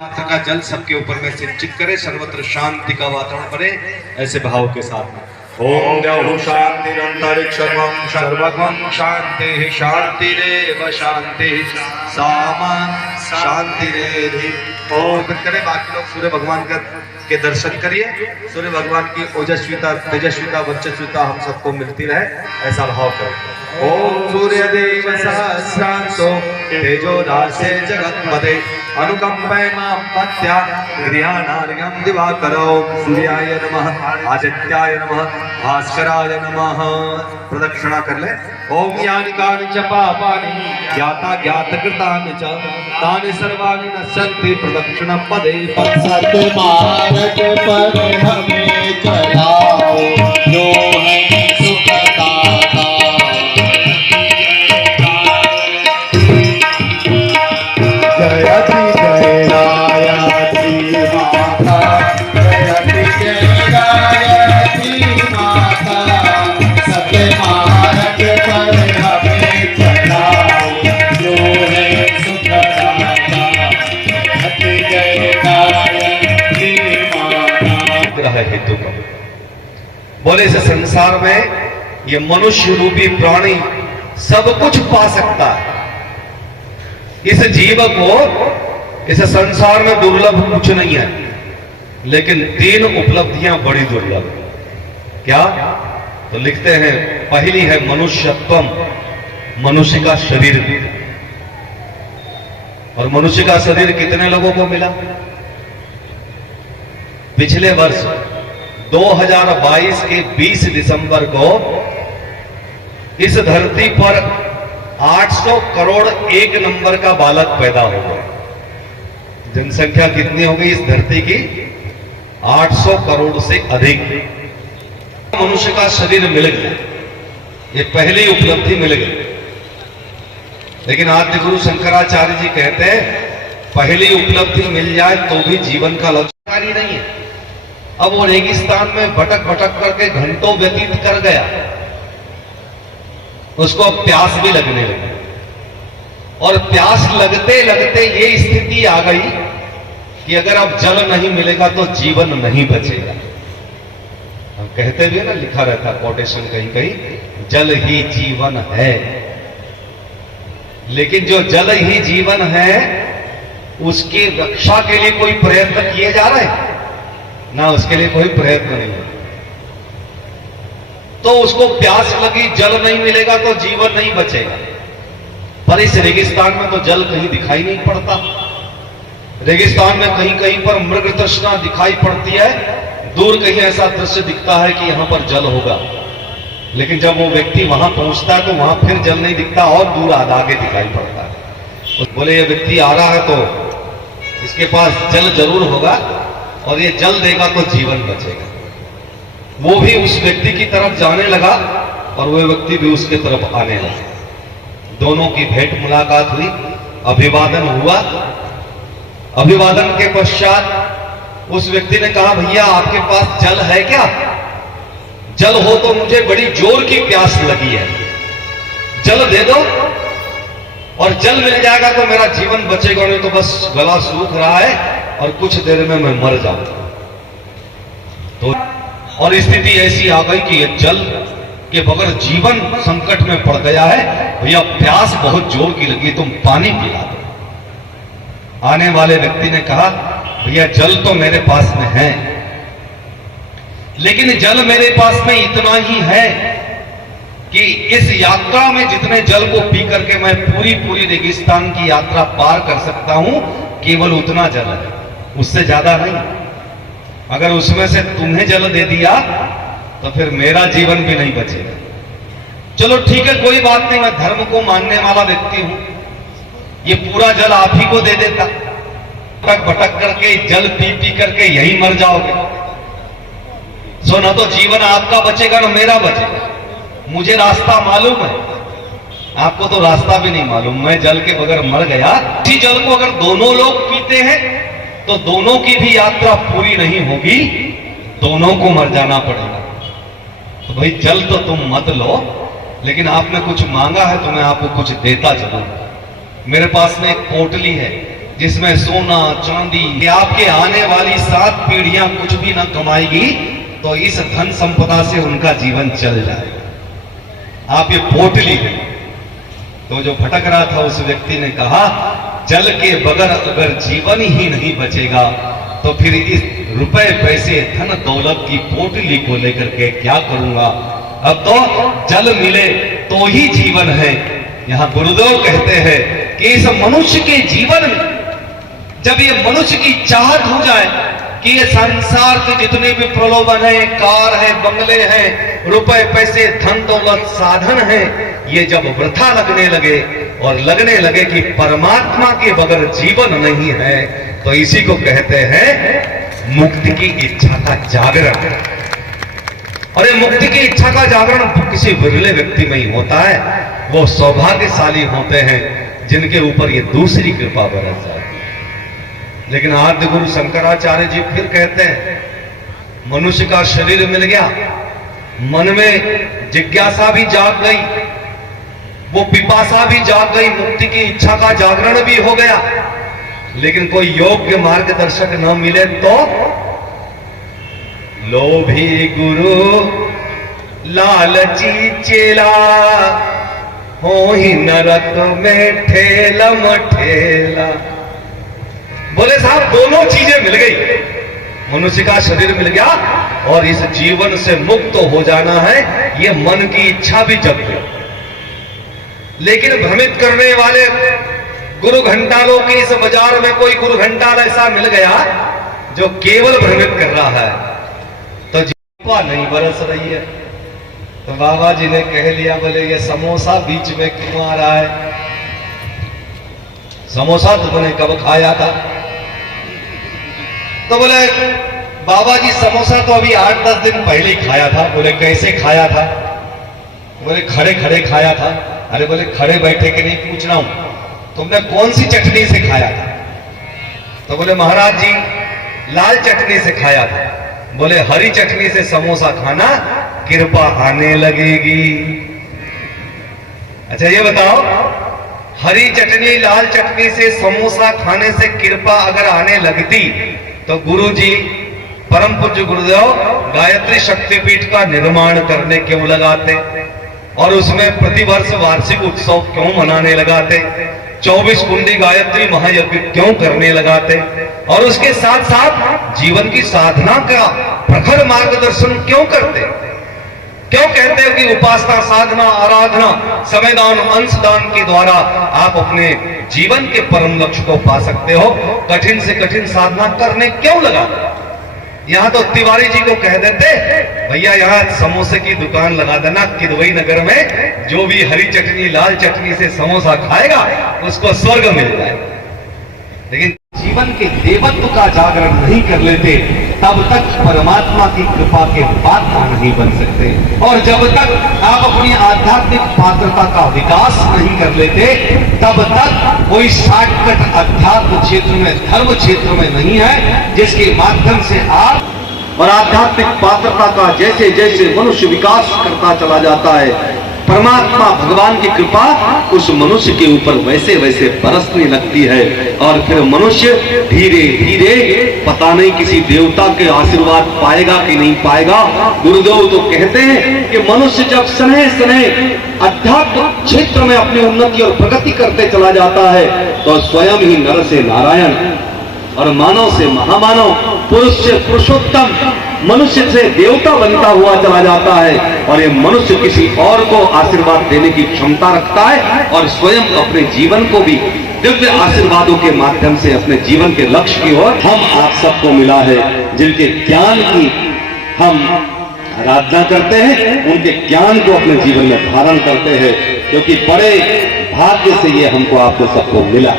मात्र का जल सबके ऊपर में सिंचित करे, सर्वत्र शांति का वातावरण बने, ऐसे भाव के साथ में ओम द्यौः शान्तिरन्तरिक्षं सर्वगं शान्तिः शान्तिरेव शान्तिः सामा शान्तिरेधि। ओम करें बाकी लोग सूर्य भगवान के दर्शन करिए। सूर्य भगवान की ओजस्विता तेजस्विता वर्चस्विता हम सबको मिलती रहे, ऐसा भाव करो। ओम सूर्य देव सहस्रांशो तेजोदासे जगत्पते अनुकंपय मां पत्या गृहाणार्घ्यं दिवाकरो। सूर्याय नमः, आदित्याय नमः, भास्कराय नमः। प्रदक्षिणा कर ले। ओम यानि कानि च पापानि ज्ञाता ज्ञातकृतानि च तानि सर्वाणि नश्यन्ति प्रदक्षिणं पदे पदे। सत्मार्ग पर हमें चलाओ जो है सुखदाता। जयति जय गायत्री माता, जयति जय गायत्री माता। सत्मार्ग पर हमें चलाओ जो है सुखदाता। जयति जय गायत्री माता। है हेतु का बोले इस संसार में ये मनुष्य रूपी प्राणी सब कुछ पा सकता है। इस जीव को इस संसार में दुर्लभ कुछ नहीं है, लेकिन तीन उपलब्धियां बड़ी दुर्लभ। क्या? तो लिखते हैं पहली है मनुष्यत्वम, मनुष्य का शरीर। और मनुष्य का शरीर कितने लोगों को मिला? पिछले वर्ष 2022 के 20 दिसंबर को इस धरती पर 800 करोड़ एक नंबर का बालक पैदा हो गया। जनसंख्या कितनी हो गई इस धरती की? 800 करोड़ से अधिक। मनुष्य का शरीर मिल गया, ये पहली उपलब्धि मिल गई। लेकिन आद्य गुरु शंकराचार्य जी कहते हैं पहली उपलब्धि मिल जाए तो भी जीवन का लक्ष्य नहीं है। अब वो रेगिस्तान में भटक भटक करके घंटों व्यतीत कर गया, उसको अब प्यास भी लगने लगी। और प्यास लगते लगते ये स्थिति आ गई कि अगर अब जल नहीं मिलेगा तो जीवन नहीं बचेगा। हम कहते भी ना, लिखा रहता कोटेशन कहीं कहीं, जल ही जीवन है। लेकिन जो जल ही जीवन है उसकी रक्षा के लिए कोई प्रयत्न किए जा रहे हैं ना, उसके लिए कोई प्रयत्न नहीं है। तो उसको प्यास लगी, जल नहीं मिलेगा तो जीवन नहीं बचेगा। पर इस रेगिस्तान में तो जल कहीं दिखाई नहीं पड़ता। रेगिस्तान में कहीं कहीं पर मृग तृष्णा दिखाई पड़ती है, दूर कहीं ऐसा दृश्य दिखता है कि यहां पर जल होगा। लेकिन जब वो व्यक्ति वहां पहुंचता है तो वहां फिर जल नहीं दिखता और दूर आगे दिखाई पड़ता है। बोले ये व्यक्ति आ रहा है तो इसके पास जल जरूर होगा और ये जल देगा तो जीवन बचेगा। वो भी उस व्यक्ति की तरफ जाने लगा और वो व्यक्ति भी उसके तरफ आने लगा। दोनों की भेंट मुलाकात हुई, अभिवादन हुआ। अभिवादन के पश्चात उस व्यक्ति ने कहा भैया आपके पास जल है क्या? जल हो तो मुझे बड़ी जोर की प्यास लगी है, जल दे दो। और जल मिल जाएगा तो मेरा जीवन बचेगा, नहीं तो बस गला सूख रहा है और कुछ देर में मैं मर जाऊंगा। तो और स्थिति ऐसी आ गई कि ये जल के बगैर जीवन संकट में पड़ गया है। भैया प्यास बहुत जोर की लगी, तुम पानी पिला दो। आने वाले व्यक्ति ने कहा भैया जल तो मेरे पास में है, लेकिन जल मेरे पास में इतना ही है कि इस यात्रा में जितने जल को पी करके मैं पूरी रेगिस्तान की यात्रा पार कर सकता हूं, केवल उतना जल है, उससे ज्यादा नहीं। अगर उसमें से तुम्हें जल दे दिया तो फिर मेरा जीवन भी नहीं बचेगा। चलो ठीक है, कोई बात नहीं, मैं धर्म को मानने वाला व्यक्ति हूं, ये पूरा जल आप ही को दे देता। भटक भटक करके जल पी पी करके यही मर जाओगे। सो ना तो जीवन आपका बचेगा ना मेरा बचेगा। मुझे रास्ता मालूम है, आपको तो रास्ता भी नहीं मालूम। मैं जल के बगैर मर गया। इसी जल को अगर दोनों लोग पीते हैं तो दोनों की भी यात्रा पूरी नहीं होगी, दोनों को मर जाना पड़ेगा। तो भाई जल तो तुम मत लो, लेकिन आपने कुछ मांगा है तो मैं आपको कुछ देता जरूर। मेरे पास में एक पोटली है जिसमें सोना चांदी, ये आपके आने वाली 7 पीढ़ियां कुछ भी ना कमाएगी तो इस धन संपदा से उनका जीवन चल जाएगा। आप ये पोटली है। तो जो भटक रहा था उस व्यक्ति ने कहा, जल के बगैर अगर जीवन ही नहीं बचेगा तो फिर इस रुपए पैसे धन दौलत की पोटली को लेकर के क्या करूंगा। अब तो जल मिले तो ही जीवन है। यहां गुरुदेव कहते हैं कि इस मनुष्य के जीवन में जब ये मनुष्य की चाहत हो जाए कि ये संसार के जितने भी प्रलोभन है, कार है, बंगले हैं, रुपए पैसे धन दौलत साधन है, ये जब वृथा लगने लगे और लगने लगे कि परमात्मा के बगैर जीवन नहीं है, तो इसी को कहते हैं मुक्ति की इच्छा का जागरण। और ये मुक्ति की इच्छा का जागरण किसी विरले व्यक्ति में ही होता है। वो सौभाग्यशाली होते हैं जिनके ऊपर ये दूसरी कृपा बरस जाती है। लेकिन आद्य गुरु शंकराचार्य जी फिर कहते हैं, मनुष्य का शरीर मिल गया, मन में जिज्ञासा भी जाग गई, वो पिपासा भी जाग गई, मुक्ति की इच्छा का जागरण भी हो गया, लेकिन कोई योग्य मार्गदर्शक न मिले तो लोभी गुरु लालची चेला हो ही नरक में ठेलम ठेला। बोले साहब दोनों चीजें मिल गई, मनुष्य का शरीर मिल गया और इस जीवन से मुक्त हो जाना है, ये मन की इच्छा भी जग गई। लेकिन भ्रमित करने वाले गुरु घंटालों के इस बाजार में कोई गुरु घंटाल ऐसा मिल गया जो केवल भ्रमित कर रहा है, तो जीवा नहीं बरस रही है। तो बाबा जी ने कह लिया, बोले ये समोसा बीच में क्यों आ रहा है? समोसा तुमने कब खाया था? तो बोले बाबा जी समोसा तो अभी 8-10 दिन पहले ही खाया था। बोले कैसे खाया था? बोले खड़े खड़े खाया था। अरे बोले खड़े बैठे के नहीं पूछ रहा हूं, तुमने कौन सी चटनी से खाया था? तो बोले महाराज जी लाल चटनी से खाया था। बोले हरी चटनी से समोसा खाना, कृपा आने लगेगी। अच्छा ये बताओ, हरी चटनी लाल चटनी से समोसा खाने से कृपा अगर आने लगती तो गुरुजी परम पूज्य गुरुदेव गायत्री शक्तिपीठ का निर्माण करने क्यों लगाते, और उसमें प्रतिवर्ष वार्षिक उत्सव क्यों मनाने लगाते, 24 कुंडी गायत्री महायज्ञ क्यों करने लगाते, और उसके साथ साथ जीवन की साधना का प्रखर मार्गदर्शन क्यों करते? क्यों कहते हो कि उपासना, साधना, आराधना, समयदान, अंशदान के द्वारा आप अपने जीवन के परम लक्ष्य को पा सकते हो? कठिन से कठिन साधना करने क्यों लगा? यहां तो तिवारी जी को कह देते, भैया यहाँ समोसे की दुकान लगा देना किदवई नगर में, जो भी हरी चटनी लाल चटनी से समोसा खाएगा उसको स्वर्ग मिल जाएगा। लेकिन जीवन के देवत्व का जागरण नहीं कर लेते तब तक परमात्मा की कृपा के पात्र नहीं बन सकते, और जब तक आप अपनी आध्यात्मिक पात्रता का विकास नहीं कर लेते तब तक कोई शॉर्टकट अध्यात्म क्षेत्र में, धर्म क्षेत्र में नहीं है जिसके माध्यम से आप और आध्यात्मिक पात्रता का जैसे जैसे मनुष्य विकास करता चला जाता है, परमात्मा भगवान की कृपा उस मनुष्य के ऊपर वैसे वैसे बरसने लगती है, और फिर मनुष्य धीरे धीरे पता नहीं किसी देवता के आशीर्वाद पाएगा कि नहीं पाएगा। गुरुदेव तो कहते हैं कि मनुष्य जब सने सने अध्यात्म क्षेत्र में अपनी उन्नति और प्रगति करते चला जाता है तो स्वयं ही नर से नारायण और मानव से महामानव, पुरुष से पुरुषोत्तम, मनुष्य से देवता बनता हुआ चला जाता है, और ये मनुष्य किसी और को आशीर्वाद देने की क्षमता रखता है और स्वयं अपने जीवन को भी दिव्य आशीर्वादों के माध्यम से अपने जीवन के लक्ष्य की ओर हम आप सबको मिला है, जिनके ज्ञान की हम आराधना करते हैं, उनके ज्ञान को अपने जीवन में धारण करते हैं, क्योंकि बड़े भाग्य से ये हमको आपको सबको मिला।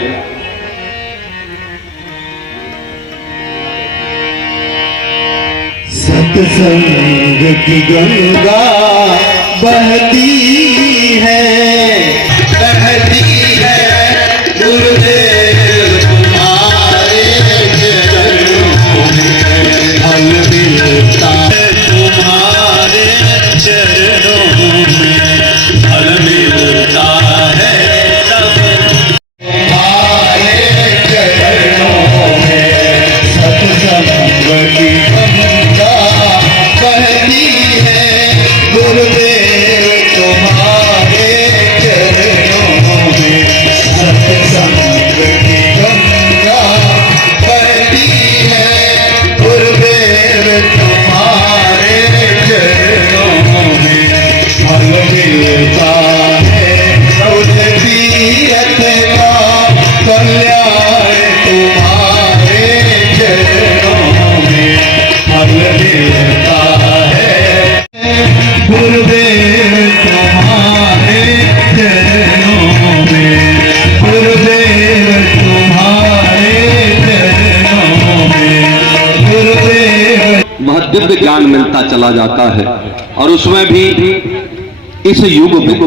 सत्संग की गंगा बहती है गुरुदेव तुम्हारे चरणों में फल मिलता है, तुम्हारे चरणों में फल मिलता है, सब तुम्हारे चरणों गुरुदेव तुम्हारे चरणों में सत्संग की गंगा बहती है। गुरुदेव तुम्हारे चरणों में फल मिलता है उस तीरथ का। कल्याण तुम्हारे चरणों में फल मिलता है। गुरुदेव तुम्हारे चरणों में, गुरुदेव तुम्हारे चरणों में, गुरुदेव। वह दिव्य ज्ञान मिलता चला जाता है। और उसमें भी इस युग में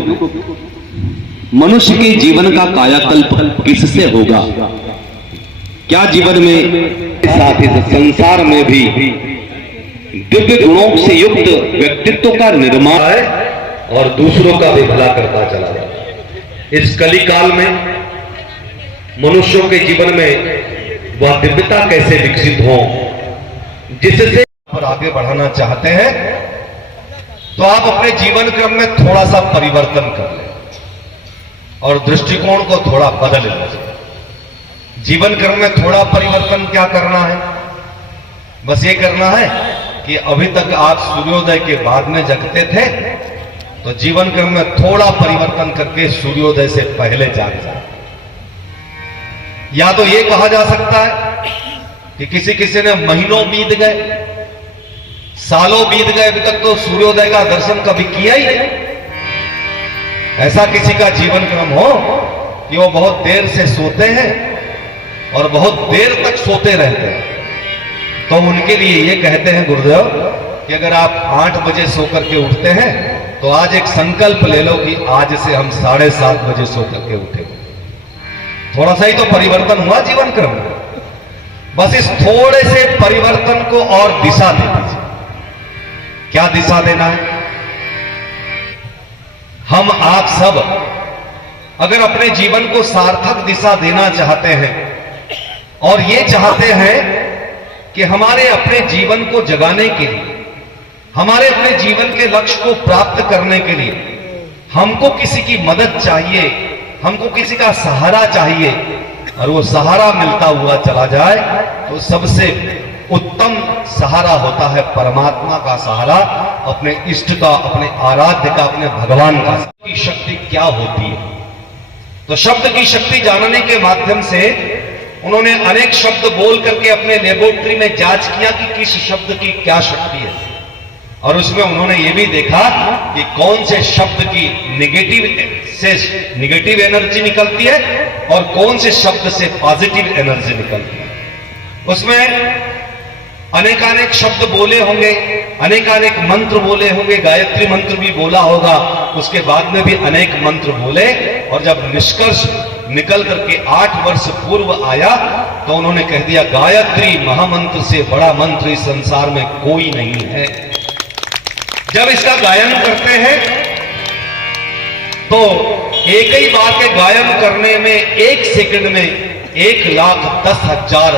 मनुष्य के जीवन का कायाकल्प किससे होगा? क्या जीवन में साथ ही संसार में भी दिव्य गुणों से युक्त व्यक्तित्व का निर्माण है और दूसरों का भी भला करता चला जाता है। इस कली काल में मनुष्यों के जीवन में वह दिव्यता कैसे विकसित हो जिससे पर आगे बढ़ाना चाहते हैं तो आप अपने जीवन क्रम में थोड़ा सा परिवर्तन कर लें और दृष्टिकोण को थोड़ा बदल लें। जीवन क्रम में थोड़ा परिवर्तन क्या करना है? बस ये करना है कि अभी तक आप सूर्योदय के बाद में जगते थे तो जीवन क्रम में थोड़ा परिवर्तन करके सूर्योदय से पहले जाग जाए। या तो ये कहा जा सकता है कि किसी ने महीनों बीत गए, सालों बीत गए, अभी तक तो सूर्योदय का दर्शन कभी किया ही नहीं। ऐसा किसी का जीवन क्रम हो कि वो बहुत देर से सोते हैं और बहुत देर तक सोते रहते हैं, तो उनके लिए ये कहते हैं गुरुदेव कि अगर आप 8 बजे सो करके उठते हैं तो आज एक संकल्प ले लो कि आज से हम 7:30 बजे सो करके उठेंगे। थोड़ा सा ही तो परिवर्तन हुआ जीवन क्रम में। बस इस थोड़े से परिवर्तन को और दिशा दे दीजिए। क्या दिशा देना है? हम आप सब अगर अपने जीवन को सार्थक दिशा देना चाहते हैं और ये चाहते हैं कि हमारे अपने जीवन को जगाने के लिए, हमारे अपने जीवन के लक्ष्य को प्राप्त करने के लिए हमको किसी की मदद चाहिए, हमको किसी का सहारा चाहिए और वो सहारा मिलता हुआ चला जाए, तो सबसे उत्तम सहारा होता है परमात्मा का सहारा, अपने इष्ट का, अपने आराध्य का, अपने भगवान का। की शक्ति क्या होती है? तो शब्द की शक्ति जानने के माध्यम से उन्होंने अनेक शब्द बोल करके अपने लेबोरेटरी में जांच किया कि किस शब्द की क्या शक्ति है, और उसमें उन्होंने ये भी देखा कि कौन से शब्द की निगेटिव एनर्जी निकलती है और कौन से शब्द से पॉजिटिव एनर्जी निकलती है। उसमें अनेकानेक शब्द बोले होंगे, अनेकानेक मंत्र बोले होंगे, गायत्री मंत्र भी बोला होगा, उसके बाद में भी अनेक मंत्र बोले, और जब निष्कर्ष निकल करके 8 वर्ष पूर्व आया तो उन्होंने कह दिया गायत्री महामंत्र से बड़ा मंत्र इस संसार में कोई नहीं है। जब इसका गायन करते हैं तो एक ही बार के गायन करने में 1 सेकंड में 1,10,000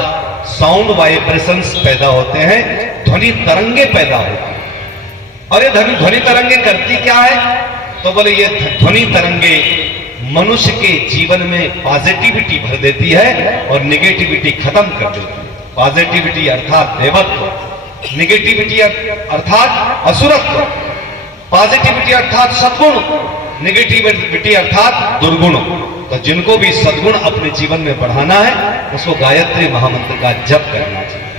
साउंड वाइब्रेशंस पैदा होते हैं, ध्वनि तरंगे पैदा होती हैं। और ये ध्वनि तरंगे करती क्या है? तो बोले ये ध्वनि तरंगे मनुष्य के जीवन में पॉजिटिविटी भर देती है और निगेटिविटी खत्म कर देती है। पॉजिटिविटी अर्थात देवत्व, निगेटिविटी अर्थात असुरत्व, पॉजिटिविटी अर्थात सद्गुण, निगेटिविटी अर्थात दुर्गुण। तो जिनको भी सद्गुण अपने जीवन में बढ़ाना है उसको गायत्री महामंत्र का जप करना चाहिए।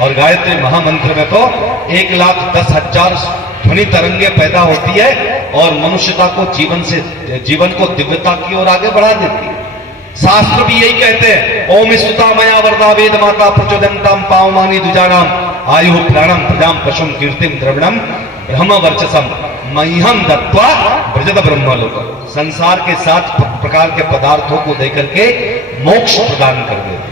और गायत्री महामंत्र में तो 1,10,000 ध्वनि तरंगे पैदा होती है और मनुष्यता को जीवन को दिव्यता की ओर आगे बढ़ा देती है। शास्त्र भी यही कहते हैं, ओम स्तुता मया वरदा वेद माता प्रचोदंताम पावमानी दुजानाम आयु प्राणम प्रजाम पशुम कीर्तिम द्रविणम ब्रह्म वर्चसम मह्यम दत्वा ब्रजत ब्रह्मलोक। संसार के 7 प्रकार के पदार्थों को देकर के मोक्ष प्रदान कर देते।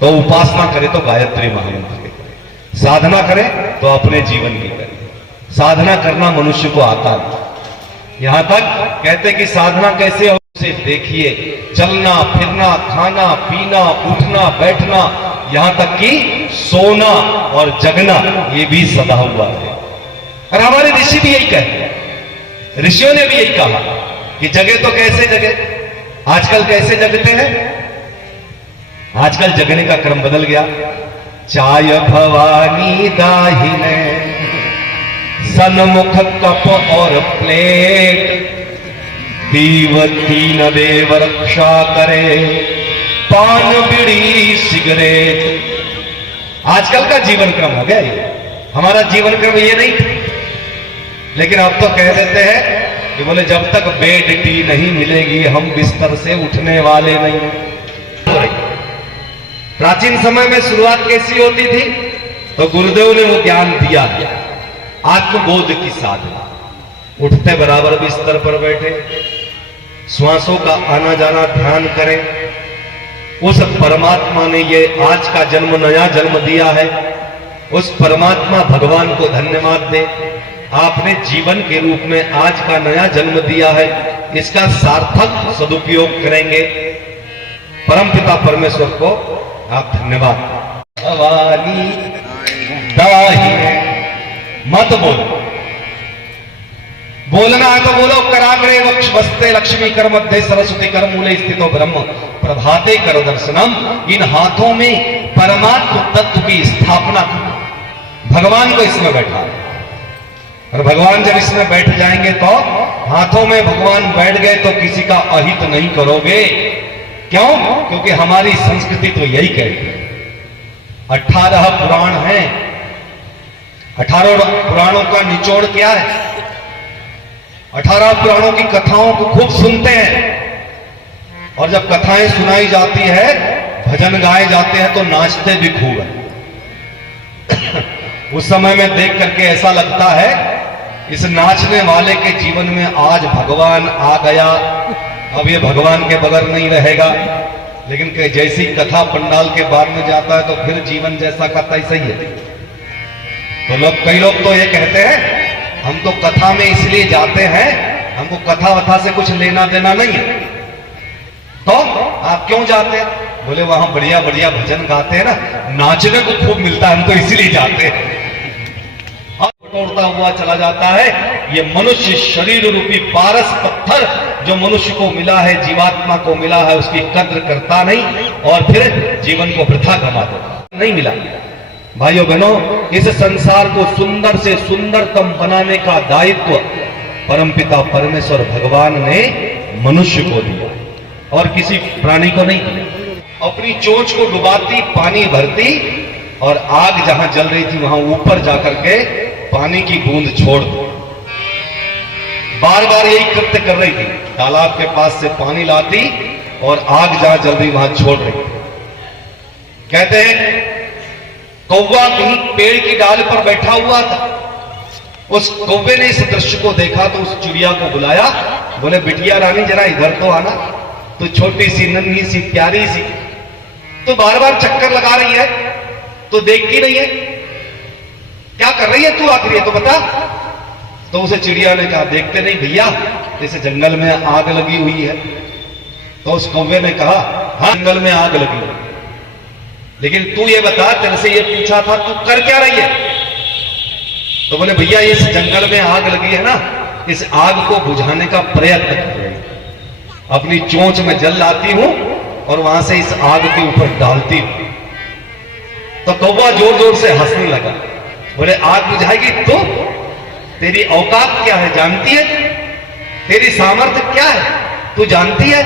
तो उपासना करे तो गायत्री महामंत्र की करें, साधना करे तो अपने जीवन की करें। साधना करना मनुष्य को आता नहीं। यहां तक कहते कि साधना कैसे हो, उसे देखिए, चलना फिरना, खाना पीना, उठना बैठना, यहां तक कि सोना और जगना, ये भी सदा हुआ है। और हमारे ऋषि भी यही कहे, ऋषियों ने भी यही कहा कि जगे तो कैसे जगे। आजकल कैसे जगते हैं? आजकल जगने का क्रम बदल गया। चाय भवानी दाहिने, सन्मुख कप और प्लेट, दीव तीन देव रक्षा करे, पान बीड़ी सिगरेट। आजकल का जीवन क्रम हो गया ये। हमारा जीवन क्रम ये नहीं था। लेकिन अब तो कह देते हैं कि बोले जब तक बेड टी नहीं मिलेगी हम बिस्तर से उठने वाले नहीं। प्राचीन समय में शुरुआत कैसी होती थी? तो गुरुदेव ने वो ज्ञान दिया, आत्मबोध की साधना। उठते बराबर बिस्तर पर बैठे, श्वासों का आना जाना ध्यान करें। उस परमात्मा ने ये आज का जन्म, नया जन्म दिया है, उस परमात्मा भगवान को धन्यवाद दे। आपने जीवन के रूप में आज का नया जन्म दिया है, इसका सार्थक सदुपयोग करेंगे। परमपिता परमेश्वर को आप धन्यवाद। भवानी दाहिने, मत बोलो। बोलना है तो बोलो। कराग्रे वक्ष वस्ते लक्ष्मी कर मध्य सरस्वती कर मूले स्थितो ब्रह्म प्रभाते करो दर्शनम। इन हाथों में परमात्म तत्व की स्थापना करो। भगवान को इसमें बैठा, और भगवान जब इसमें बैठ जाएंगे तो हाथों में भगवान बैठ गए तो किसी का अहित नहीं करोगे। क्यों? क्योंकि हमारी संस्कृति तो यही कहती है। 18 पुराण हैं। 18 पुराणों का निचोड़ क्या है? 18 पुराणों की कथाओं को खूब सुनते हैं, और जब कथाएं सुनाई जाती है, भजन गाए जाते हैं तो नाचते भी खूब है। उस समय में देख करके ऐसा लगता है इस नाचने वाले के जीवन में आज भगवान आ गया, अब ये भगवान के बगैर नहीं रहेगा। लेकिन जैसी कथा पंडाल के बाद में जाता है तो फिर जीवन जैसा का तैसा ही है। तो कई लोग तो ये कहते हैं हम तो कथा में इसलिए जाते हैं, हमको कथा वथा से कुछ लेना देना नहीं है। तो आप क्यों जाते हैं? बोले वहां बढ़िया बढ़िया भजन गाते हैं ना, नाचने को खूब मिलता है, हम तो इसीलिए जाते हैं। उड़ता हुआ चला जाता है। ये मनुष्य शरीर रूपी पारस पत्थर जो मनुष्य को मिला है, जीवात्मा को मिला है, उसकी कद्र करता नहीं और फिर जीवन को वृथा गंवा देता। नहीं मिला। भाइयों बहनों, इस संसार को सुंदर से सुंदरतम बनाने का दायित्व परमपिता परमेश्वर भगवान ने मनुष्य को दिया और किसी प्राणी को नहीं दिया। अपनी चोंच को डुबाती, पानी भरती और आग जहां जल रही थी वहां ऊपर जाकर के पानी की बूंद छोड़ दो। बार बार यही कृत्य कर रही थी। तालाब के पास से पानी लाती और आग जहां जल रही वहां छोड़ रही थी। कहते हैं कौवा कहीं पेड़ की डाल पर बैठा हुआ था। उस कौवे ने इस दृश्य को देखा तो उस चिड़िया को बुलाया, बोले बिटिया रानी जरा इधर तो आना, तो छोटी सी नन्ही सी प्यारी सी तो बार बार चक्कर लगा रही है, तो देखती नहीं है, क्या कर रही है तू आखिर ये तो बता। तो उसे चिड़िया ने कहा देखते नहीं भैया, जैसे जंगल में आग लगी हुई है। तो उस कौवे ने कहा हाँ जंगल में आग लगी है, लेकिन तू ये बता, तेरे से ये पूछा था तू कर क्या रही है। तो बोले भैया इस जंगल में आग लगी है ना, इस आग को बुझाने का प्रयत्न कर रही हूं। अपनी चोंच में जल लाती हूं और वहां से इस आग के ऊपर डालती हूं। तो कौवा जोर जोर से हंसने लगा। बोले आग बुझाएगी तू? तेरी औकात क्या है जानती है? तेरी सामर्थ्य क्या है तू जानती है?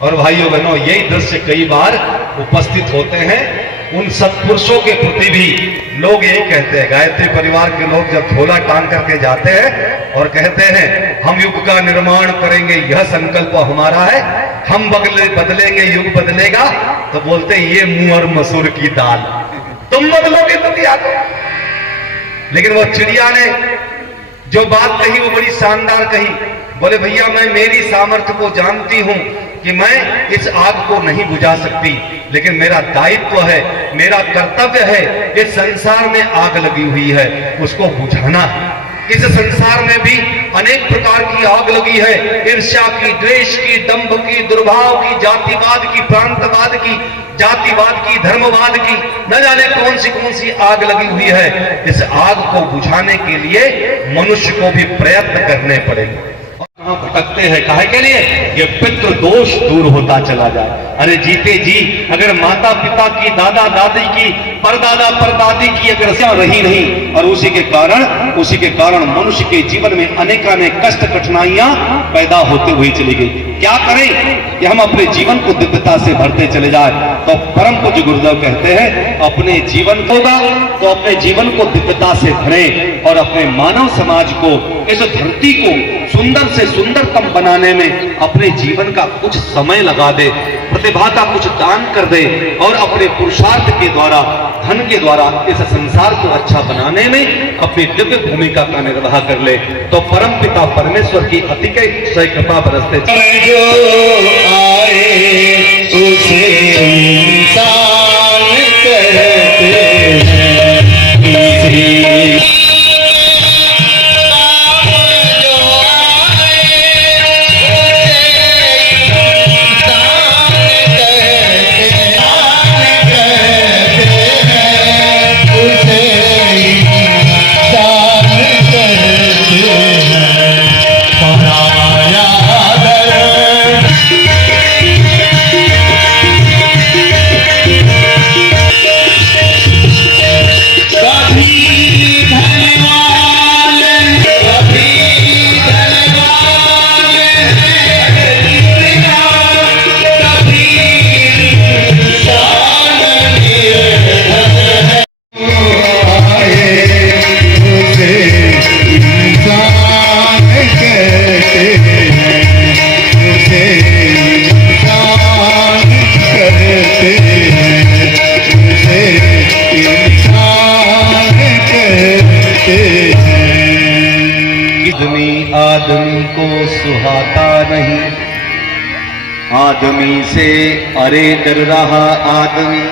और भाइयों बहनों, यही दृश्य कई बार उपस्थित होते हैं। उन सत्पुरुषों के प्रति भी लोग यही कहते हैं। गायत्री परिवार के लोग जब झोला टांग करके जाते हैं और कहते हैं हम युग का निर्माण करेंगे, यह संकल्प हमारा है, हम बदलेंगे, युग बदलेगा, तो बोलते हैं ये मुंह और मसूर की दाल, तुम बदलोगे दुनिया को। लेकिन वो चिड़िया ने जो बात कही वो बड़ी शानदार कही। बोले भैया मैं मेरी सामर्थ्य को जानती हूं कि मैं इस आग को नहीं बुझा सकती, लेकिन मेरा दायित्व है, मेरा कर्तव्य है, इस संसार में आग लगी हुई है उसको बुझाना। इस संसार में भी अनेक प्रकार की आग लगी है, ईर्ष्या की, द्वेष की, दंभ की, दुर्भाव की, जातिवाद की, प्रांतवाद की, जातिवाद की, धर्मवाद की, न जाने कौन सी आग लगी हुई है। इस आग को बुझाने के लिए मनुष्य को भी प्रयत्न करने पड़ेंगे। कहां भटकते हैं, काहे के लिए? ये पितृ दोष दूर होता चला जाए। अरे जीते जी अगर माता पिता की, दादा दादी की, परदादा परदादी की अगर रही नहीं, और उसी के कारण मनुष्य के जीवन में अनेकानेक कष्ट कठिनाइयां पैदा होते हुए चली गई। क्या करें कि हम अपने जीवन को दिव्यता से भरते चले जाए? तो परम पूज्य गुरुदेव कहते हैं अपने जीवन होगा तो अपने जीवन को दिव्यता से भरें और अपने मानव समाज को, इस धरती को सुंदर से सुंदरतम बनाने में अपने जीवन का कुछ समय लगा दे, प्रतिभा का कुछ दान कर दे और अपने पुरुषार्थ के द्वारा, धन के द्वारा इस संसार को अच्छा बनाने में अपनी दिव्य भूमिका का निर्वाह कर ले, तो परम पिता परमेश्वर की अतिशय कृपा बरसते जो आए उसे इंसान कहते हैं। आदमी को सुहाता नहीं, आदमी से अरे डर रहा आदमी,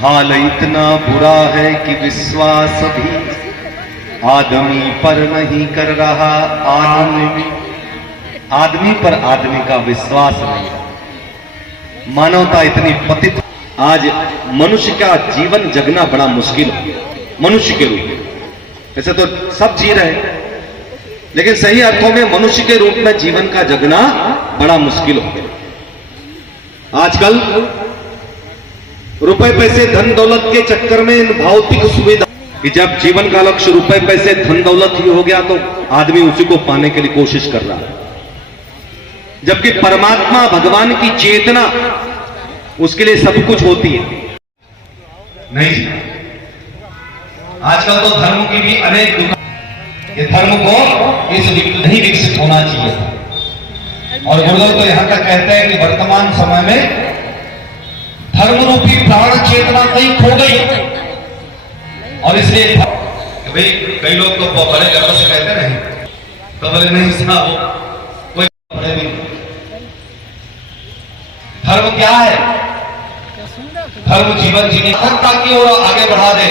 हाल इतना बुरा है कि विश्वास भी आदमी पर नहीं कर रहा। आदमी पर आदमी का विश्वास नहीं है। मानवता इतनी पतित, आज मनुष्य का जीवन जगना बड़ा मुश्किल है। मनुष्य के रूप में ऐसे तो सब जी रहे हैं, लेकिन सही अर्थों में मनुष्य के रूप में जीवन का जगना बड़ा मुश्किल हो गया। आजकल रुपए पैसे धन दौलत के चक्कर में इन भौतिक सुविधा कि जब जीवन का लक्ष्य रुपए पैसे धन दौलत ही हो गया तो आदमी उसी को पाने के लिए कोशिश कर रहा है, जबकि परमात्मा भगवान की चेतना उसके लिए सब कुछ होती है। नहीं, आजकल तो धर्म की भी अनेक दुकान, ये धर्म को नहीं विकसित होना चाहिए था। और गुरुदेव तो यहां तक कहते हैं कि वर्तमान समय में धर्म रूपी प्राण चेतना कहीं खो गई, और इसलिए भाई कई लोग तो बड़े गर्व से कहते नहीं, तो बोले नहीं साहब कोई बड़े भी। धर्म क्या है? धर्म जीवन जीने की ओर आगे बढ़ा दे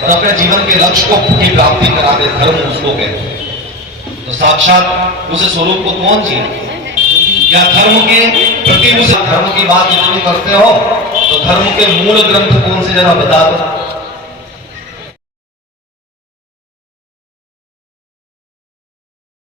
और अपने जीवन के लक्ष्य को की प्राप्ति करा दे, धर्म उसको कहते हैं। तो साक्षात उस स्वरूप को कौन जिए? या धर्म के प्रति उस धर्म की बात जितनी करते हो तो धर्म के मूल ग्रंथ कौन से जरा बता दो।